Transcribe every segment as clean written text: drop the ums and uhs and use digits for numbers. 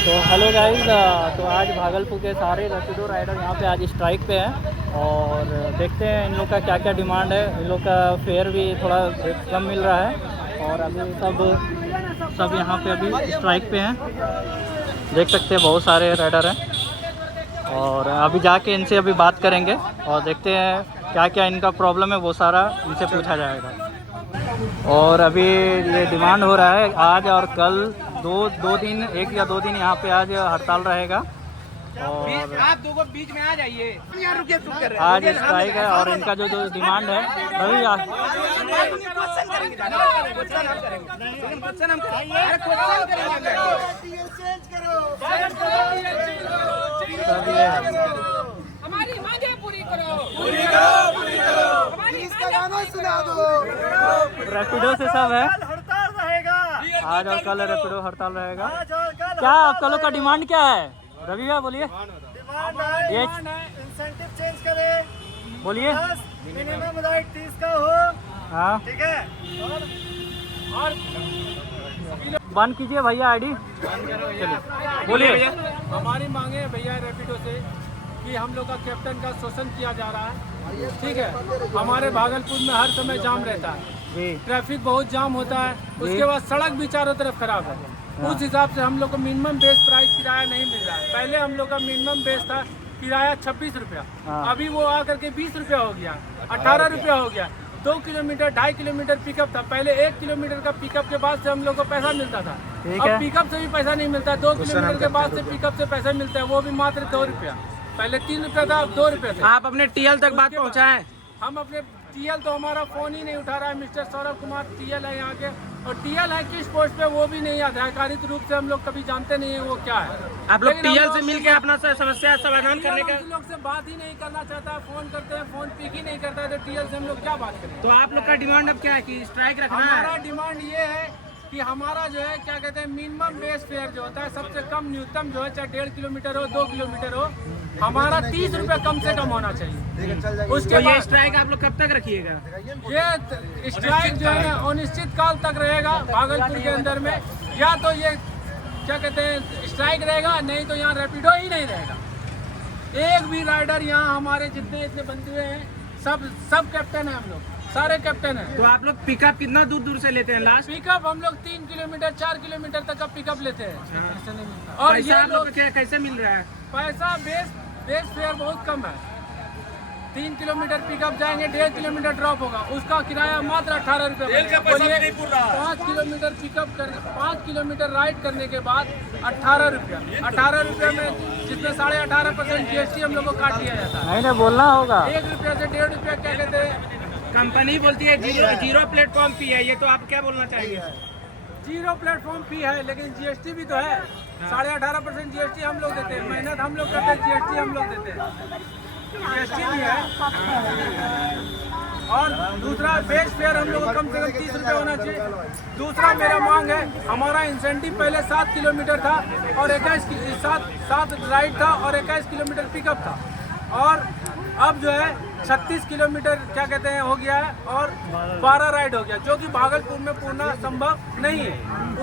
तो hello guys, तो आज भागलपुर के सारे रैपिडो राइडर यहाँ पे आज स्ट्राइक पे हैं और देखते हैं इन लोग का क्या क्या डिमांड है। इन लोग का फेयर भी थोड़ा कम मिल रहा है और अभी सब यहाँ पे अभी स्ट्राइक पे हैं। देख सकते हैं बहुत सारे राइडर हैं और अभी जाके इनसे अभी बात करेंगे और देखते हैं क्या क्या इनका प्रॉब्लम है, वो सारा इनसे पूछा जाएगा। और अभी ये डिमांड हो रहा है आज और कल दो दिन, एक या 2 दिन यहाँ पे आज हड़ताल रहेगा और आप दो बीच में आ जाइए। आज स्ट्राइक है और इनका जो डिमांड है रवि हमारी मांगे पूरी करो, रैपिडो से सब है। हड़ताल रहेगा आज और कल रैपिडो हड़ताल रहेगा। क्या आप लोग का डिमांड क्या है रवि भैया, बोलिए। ये इंसेंटिव चेंज करें, बोलिए। मिनिमम राइट 30 का हो। हाँ ठीक है। और बंद कीजिए भैया आईडी, चलिए बोलिए। हमारी मांगे है भैया रैपिडो से कि हम लोग का कैप्टन का शोषण किया जा रहा है। ठीक है, हमारे भागलपुर में हर समय जाम रहता है, ट्रैफिक बहुत जाम होता है, उसके बाद सड़क भी चारों तरफ खराब है। उस हिसाब से हम लोग को मिनिमम बेस प्राइस किराया नहीं मिल रहा है। पहले हम लोग का मिनिमम बेस था किराया 26 रुपया, अभी वो आकर के 20 रुपया हो गया, 18 रुपया हो गया। 2 किलोमीटर 2.5 किलोमीटर पिकअप था, पहले 1 किलोमीटर का पिकअप के बाद से हम लोग को पैसा मिलता था। अब पिकअप से भी पैसा नहीं मिलता, 2 किलोमीटर के बाद से पिकअप से पैसा मिलता है, वो भी मात्र 2 रुपया। पहले 3 रुपया था, अब 2 रुपये थे। आप अपने टीएल तक बात पहुंचाएं। हम अपने टीएल तो हमारा फोन ही नहीं उठा रहा है। मिस्टर सौरभ कुमार टीएल है यहाँ के, और टीएल है किस पोस्ट पे वो भी नहीं आता है। अधिकारित रूप से हम लोग कभी जानते नहीं है वो क्या है। आप लोग टीएल से मिलके अपना समस्या समाधान करने का, लोग से बात ही नहीं करना चाहता है। फोन करते हैं, फोन पिक ही नहीं करता है, तो टीएल से हम लोग क्या बात करें। तो आप लोग का डिमांड अब क्या है कि स्ट्राइक रखना हमारा है? डिमांड ये है कि हमारा जो है क्या कहते हैं मिनिमम बेस फेयर जो होता है, सबसे कम न्यूनतम जो है, चाहे 1.5 किलोमीटर हो 2 किलोमीटर हो, हमारा 30 रुपये कम से कम होना चाहिए। उसके तो ये बाद स्ट्राइक आप लोग कब तक रखिएगा? ये स्ट्राइक जो है ना अनिश्चित काल तक रहेगा भागलपुर के अंदर में। या तो ये क्या कहते हैं स्ट्राइक रहेगा, नहीं तो यहाँ रैपिडो ही नहीं रहेगा। एक भी राइडर यहाँ हमारे जितने इतने बंधुए हैं सब कैप्टन है, हम लोग सारे कैप्टन हैं। तो आप लोग पिकअप कितना दूर दूर से लेते हैं? लास्ट पिकअप हम लोग 3 किलोमीटर 4 किलोमीटर तक का पिकअप लेते हैं। और ये लोग कैसे मिल रहा है? पैसा बेस फेयर बहुत कम है। 3 किलोमीटर पिकअप जाएंगे, 1.5 किलोमीटर ड्रॉप होगा, उसका किराया मात्र 18 रुपये। 5 किलोमीटर पिकअप कर 5 किलोमीटर राइड करने के बाद 18 रुपया। 18 रुपये में जिसमें 18.5% GST हम लोग को काट लिया जाता है। नहीं बोलना होगा। 1 रुपया से 1.5 रुपया क्या कहते हैं, कंपनी बोलती है जीरो प्लेटफॉर्म फी है, ये तो आप क्या बोलना चाहेंगे? जीरो प्लेटफॉर्म फी है, लेकिन GST भी तो है। 18.5% GST हम लोग देते हैं, मेहनत हम लोग करते हैं, GST हम लोग देते हैं, GST भी है। और दूसरा बेस फेयर हम लोग को कम से कम 30 रुपये होना चाहिए। दूसरा मेरा मांग है, हमारा इंसेंटिव पहले 7 किलोमीटर था और 7 राइड था और 21 किलोमीटर पिकअप था, और अब जो है 36 किलोमीटर क्या कहते हैं हो गया है और 12 राइड हो गया, जो कि भागलपुर में पूर्णा संभव नहीं है।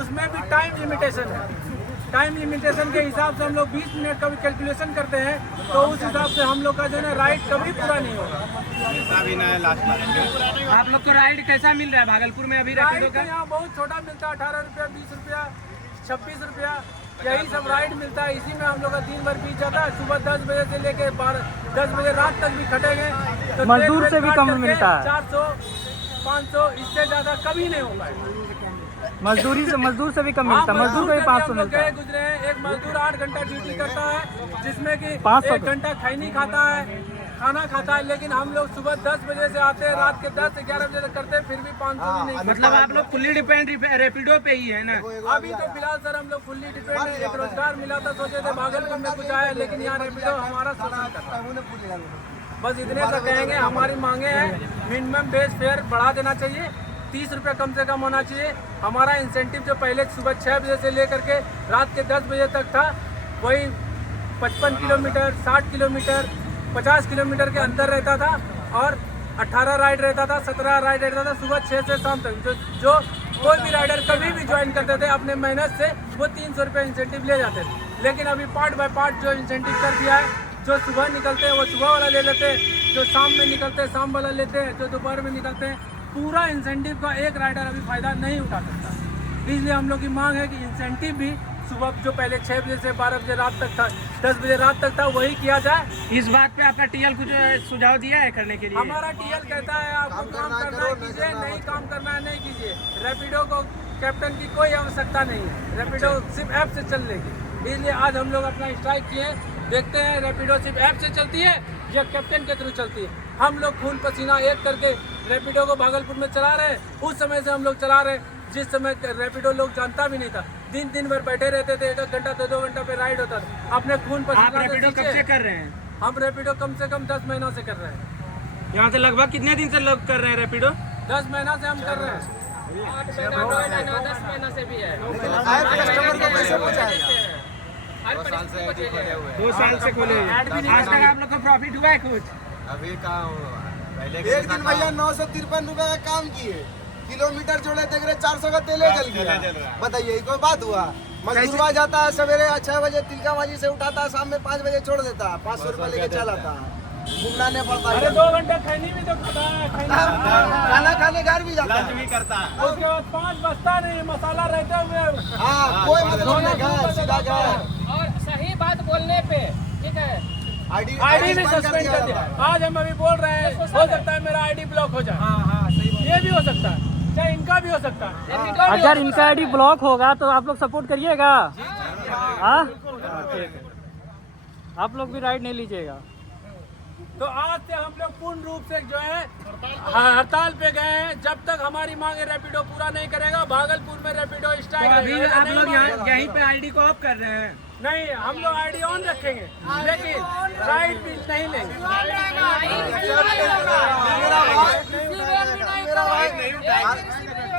उसमें भी टाइम लिमिटेशन है। टाइम लिमिटेशन के हिसाब से हम लोग 20 मिनट का भी कैलकुलेशन करते हैं, तो उस हिसाब से हम लोग का जो है राइड कभी पूरा नहीं होगा। आप लोग को राइड कैसा मिल रहा है भागलपुर में अभी रैपिडो का? यहाँ बहुत छोटा मिलता है, 18 रुपया, 20 रुपया, 26 रुपया, यही सब राइड मिलता है। इसी में हम लोग का दिन भर बीत जाता है। सुबह 10 बजे से लेके 10 बजे रात तक भी खटेंगे तो मजदूर से भी कम मिलता है। 400 500 इससे ज़्यादा कभी नहीं हो पाएगा। मजदूर से भी कम मिलता है। मजदूर को भी 500 मिलता है। गुजरे हैं, एक मजदूर 8 घंटा ड्यूटी करता है, जिसमें कि 500 1 घंटा खैनी खाता है, खाना खाता है। लेकिन हम लोग सुबह 10 बजे से आते हैं, रात के 10-11 बजे तक करते हैं, फिर भी 500 भी नहीं। मतलब आप लोग फुल्ली डिपेंड रैपिडो पे ही है ना? अभी तो फिलहाल सर हम लोग फुल्ली डिपेंड है। एक रोजगार मिला था, सोचे थे भागलपुर में कुछ आया, लेकिन यहाँ रैपिडो हमारा शोषण करता है। बस इतने सा कहेंगे। हमारी मांगे हैं मिनिमम बेस फेयर बढ़ा देना चाहिए, 30 रुपये कम से कम होना चाहिए। हमारा इंसेंटिव जो पहले सुबह 6 बजे से लेकर के रात के 10 बजे तक था, वही 55 किलोमीटर 60 किलोमीटर 50 किलोमीटर के अंदर रहता था, और 18 राइड रहता था, 17 राइड रहता था सुबह 6 से शाम तक। जो कोई भी राइडर कभी भी ज्वाइन करते थे अपने मेहनत से, वो 300 रुपये इंसेंटिव ले जाते थे। लेकिन अभी पार्ट बाय पार्ट जो इंसेंटिव कर दिया है, जो सुबह निकलते हैं वो सुबह वाला ले लेते हैं, जो शाम में निकलते हैं शाम वाला लेते हैं, जो दोपहर में निकलते हैं, पूरा इंसेंटिव का एक राइडर अभी फ़ायदा नहीं उठा सकता। इसलिए हम लोग की मांग है कि इंसेंटिव भी सुबह जो पहले 6 बजे से 12 बजे रात तक था, 10 बजे रात तक था, वही किया जाए। इस बात पे आपका टीएल कुछ सुझाव दिया है करने के लिए? हमारा टीएल कहता है आपको काम करना है कीजिए, नहीं काम करना है नहीं कीजिए। रैपिडो को कैप्टन की कोई आवश्यकता नहीं है, रैपिडो सिर्फ ऐप से चल लेगी। इसलिए आज हम लोग अपना स्ट्राइक किए, देखते हैं रैपिडो सिर्फ ऐप से चलती है या कैप्टन के थ्रू चलती है। हम लोग खून पसीना एक करके रैपिडो को भागलपुर में चला रहे हैं। उस समय से हम लोग चला रहे हैं जिस समय रैपिडो लोग जानता भी नहीं था, दिन भर बैठे रहते थे, 1 घंटा 2 घंटा पे राइड होता था। अपने खून पसीना रैपिडो कब से कर रहे हैं? हम रैपिडो कम से कम 10 महीना से कर रहे हैं। यहाँ से लगभग कितने दिन से लोग कर रहे हैं रैपिडो? 10 महीना से हम कर रहे हैं। 8 महीना 9 महीना 10 महीना से भी है। कस्टमर को कैसे पहुंचाएगा? 2 साल से 2 साल से खोले हुए। आज तक आप लोग को प्रॉफिट हुआ है कुछ? अभी कहाँ हुआ? पहले एक दिन भैया 953 रुपए का काम किए, किलोमीटर जोड़े देख रहे 400 का तेल जल गया। बताइए कोई बात हुआ? मजदूरवा जाता है सवेरे 6 बजे तिलकाबाजी से उठाता है, शाम में 5 बजे छोड़ देता है, 500 रुपए लेके चलाता है, घूमना नहीं पड़ता अरे है। 2 घंटा खैनी भी तो खाता है, खाना खाने घर भी जाता है, भी करता है। उसके बाद 5 बस्ता नहीं मसाला रहते हुए। हाँ कोई मतलब नहीं, घर सीधा घर। और सही बात बोलने पे ठीक है आईडी भी सस्पेंड कर दिया। आज हम अभी बोल रहे हैं, हो सकता है मेरा आईडी ब्लॉक हो जाए। ये भी हो सकता है, चाहे इनका भी हो सकता है। अगर इनका आईडी ब्लॉक होगा तो आप लोग सपोर्ट करिएगा? हाँ ठीक है, आप लोग भी राइड नहीं लीजिएगा। तो आज से हम लोग पूर्ण रूप से जो है हड़ताल पे गए हैं। जब तक हमारी मांगे रैपिडो पूरा नहीं करेगा, भागलपुर में रैपिडो स्ट्राइक अभी रहेगा। आप लोग यहाँ यहीं पे आईडी को ऑफ कर रहे हैं? नहीं, हम लोग आईडी ऑन रखेंगे, लेकिन राइड भी नहीं लेंगे।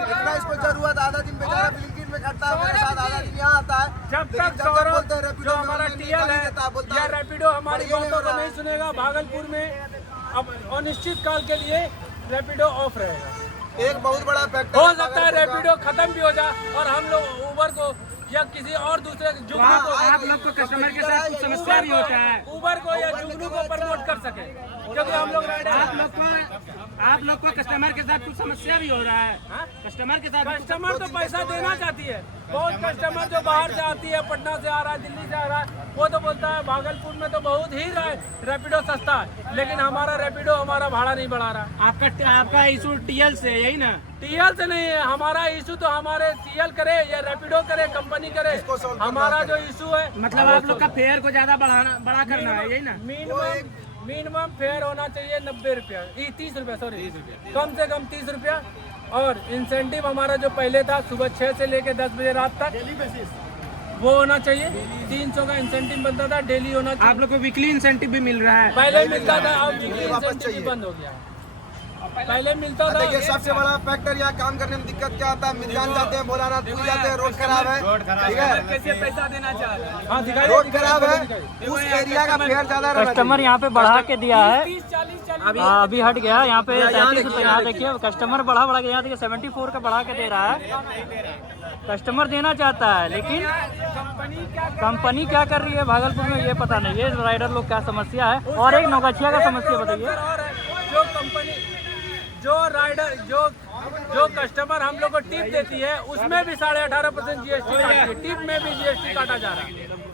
इतना इसको जरूरत, आधा दिन बेचारा ब्लिंकिट में खटता है, मेरे साथ आधा दिन यहाँ आता है। जब लेकिन तक बोलते हैं सौरभ रैपिडो जो में हमारा नहीं टीएल है बोलता या है रैपिडो हमारी पर ये बातों को नहीं नहीं सुनेगा, भागलपुर में अब अनिश्चित काल के लिए रैपिडो ऑफ रहेगा। एक बहुत बड़ा फैक्टर हो सकता है रैपिडो खत्म भी हो जाए और हम लोग उबर को या किसी और दूसरे जुगनू को, आप लोग को कस्टमर के साथ कुछ समस्या भी होता है? उबर को या जुगनू को प्रमोट कर सके, क्योंकि हम लोग राइडर आप लोग को कस्टमर के साथ कुछ समस्या भी हो रहा है? कस्टमर के साथ कस्टमर तो पैसा देना चाहती है। बहुत कस्टमर जो बाहर से आती है, पटना से आ रहा है, दिल्ली से आ रहा है, वो तो बोलता है भागलपुर में तो बहुत ही रैपिडो सस्ता है, लेकिन हमारा रैपिडो हमारा भाड़ा नहीं बढ़ा रहा। आपका इशू टीएल से है, यही ना? टीएल से नहीं है हमारा इशू, तो हमारे टीएल करे या रैपिडो करे, कंपनी करे, हमारा जो इशू है मतलब आप लोग का फेयर को ज्यादा बड़ा करना है, यही ना? मिनिमम फेयर होना चाहिए 90 रुपया, 30 रुपया, सॉरी कम से कम 30 रुपया। और इंसेंटिव हमारा जो पहले था सुबह 6 से लेके 10 बजे रात तक, वो होना चाहिए। 300 का इंसेंटिव बनता था, डेली होना चाहिए। आप लोग को वीकली इंसेंटिव भी मिल रहा है? पहले मिलता था, अब वीकली इंसेंटिव भी बंद हो गया। पहले मिलता था। देखिए सबसे बड़ा फैक्टर यहाँ काम करने में दिक्कत क्या आता है, मिर्जान जाते हैं, भोलानाथ पूछ जाते हैं, रोड खराब है, ठीक है, कैसे पैसा देना चाह रहे हैं? हाँ दिखाई, रोड खराब है, उस एरिया का फेयर ज्यादा रहना कस्टमर यहाँ पे बढ़ा के दिया है, 30-40 अभी हट गया यहाँ पे 37 रुपये। यहाँ देखिए कस्टमर बढ़ा के यहाँ देखिए 74 का बढ़ा के दे रहा है। कस्टमर देना चाहता है, लेकिन कंपनी क्या कर रही है भागलपुर में ये पता नहीं। ये राइडर लोग क्या समस्या है। और एक नौगछिया का समस्या बताइए। जो कंपनी जो कस्टमर हम लोग को टिप देती है, उसमें भी 18.5% जीएसटी काटती है, टिप में भी जीएसटी काटा जा रहा है।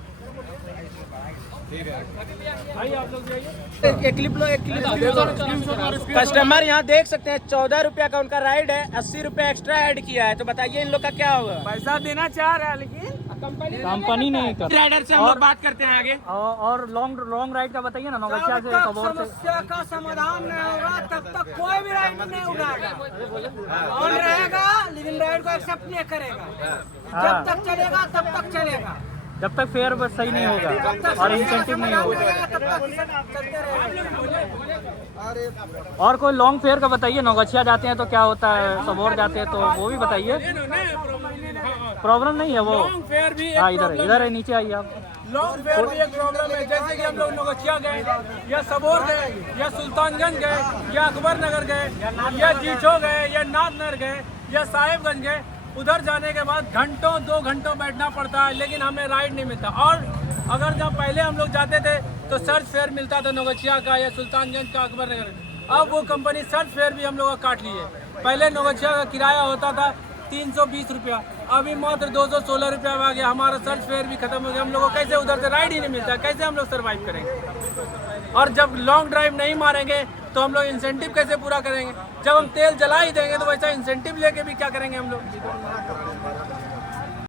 भाई आप लोग जाइए, एक क्लिप लो, एक क्लिप। कस्टमर यहाँ देख सकते हैं 14 रुपया का उनका राइड है, 80 रुपया एक्स्ट्रा ऐड किया है। तो बताइए इन लोग का क्या होगा? पैसा देना चाह रहा है, लेकिन कंपनी नहीं कर। राइडर से हम लोग बात करते हैं आगे। और लॉन्ग राइड का बताइए ना, नौगछिया से सबौर से। समस्या का समाधान नहीं होगा तब तक कोई भी राइड नहीं उठाएगा। ऑन रहेगा लेकिन राइड को एक्सेप्ट नहीं करेगा। जब तक चलेगा तब तक चलेगा, जब तक फेयर बस सही नहीं होगा और इंसेंटिव नहीं होगा। तब तक चलते रहेगा। और कोई लॉन्ग फेयर का बताइए, नौगछिया जाते हैं तो क्या होता है, सबौर जाते हैं तो वो भी बताइए। प्रॉब्लम नहीं है वो। लॉन्ग फेयर भी हाँ इधर है, नीचे आइए आप। लॉन्ग फेयर भी एक प्रॉब्लम है। जैसे कि हम लोग नौगछिया गए या सबौर गए या सुल्तानगंज गए या अकबर नगर गए या जीठो गए या नाथनगर गए या साहिबगंज गए, उधर जाने के बाद घंटों 2 घंटों बैठना पड़ता है, लेकिन हमें राइड नहीं मिलता। और अगर जब पहले हम लोग जाते थे तो सर्च फेयर मिलता था नौगछिया का या सुल्तानगंज का, अकबर नगर। अब वो कंपनी सर्च फेयर भी हम लोग का काट ली है। पहले नौगछिया का किराया होता था 320 रुपया, अभी मात्र 216 रुपया में आ गया। हमारा सर्च फेयर भी खत्म हो गया। हम लोग को कैसे उधर से राइड ही नहीं मिलता, कैसे हम लोग सर्वाइव करेंगे? और जब लॉन्ग ड्राइव नहीं मारेंगे तो हम लोग इंसेंटिव कैसे पूरा करेंगे? जब हम तेल जला ही देंगे तो वैसा इंसेंटिव लेके भी क्या करेंगे हम लोग?